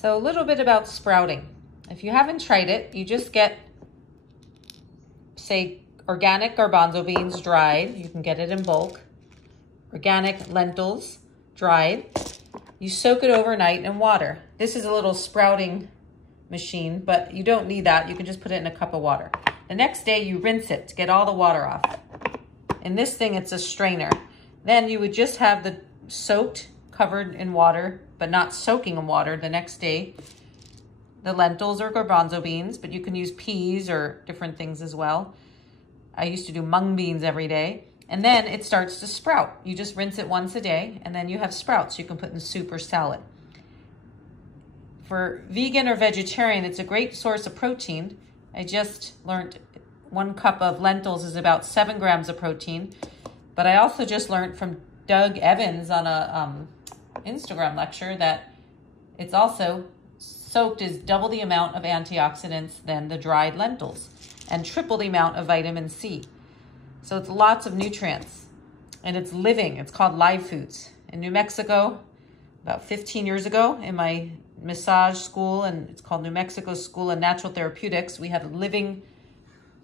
So a little bit about sprouting. If you haven't tried it, you just get, say, organic garbanzo beans dried. You can get it in bulk. Organic lentils dried. You soak it overnight in water. This is a little sprouting machine, but you don't need that. You can just put it in a cup of water. The next day you rinse it to get all the water off. In this thing, it's a strainer. Then you would just have the soaked, covered in water, but not soaking in water the next day, the lentils or garbanzo beans, but you can use peas or different things as well. I used to do mung beans every day. And then it starts to sprout. You just rinse it once a day, and then you have sprouts you can put in soup or salad. For vegan or vegetarian, it's a great source of protein. I just learned 1 cup of lentils is about 7 grams of protein. But I also just learned from Doug Evans on a Instagram lecture that it's also soaked is double the amount of antioxidants than the dried lentils and triple the amount of vitamin C. So it's lots of nutrients and it's living. It's called live foods. In New Mexico, about 15 years ago in my massage school, and it's called New Mexico School of Natural Therapeutics, we had living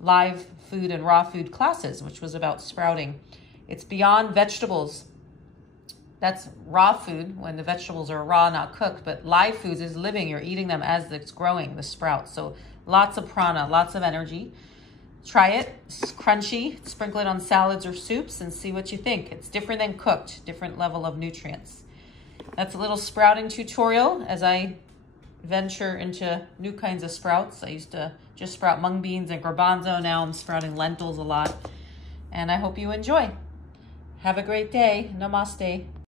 live food and raw food classes, which was about sprouting. It's beyond vegetables. That's raw food when the vegetables are raw, not cooked, but live foods is living. You're eating them as it's growing, the sprouts. So lots of prana, lots of energy. Try it, it's crunchy, sprinkle it on salads or soups and see what you think. It's different than cooked, different level of nutrients. That's a little sprouting tutorial as I venture into new kinds of sprouts. I used to just sprout mung beans and garbanzo. Now I'm sprouting lentils a lot. And I hope you enjoy. Have a great day. Namaste.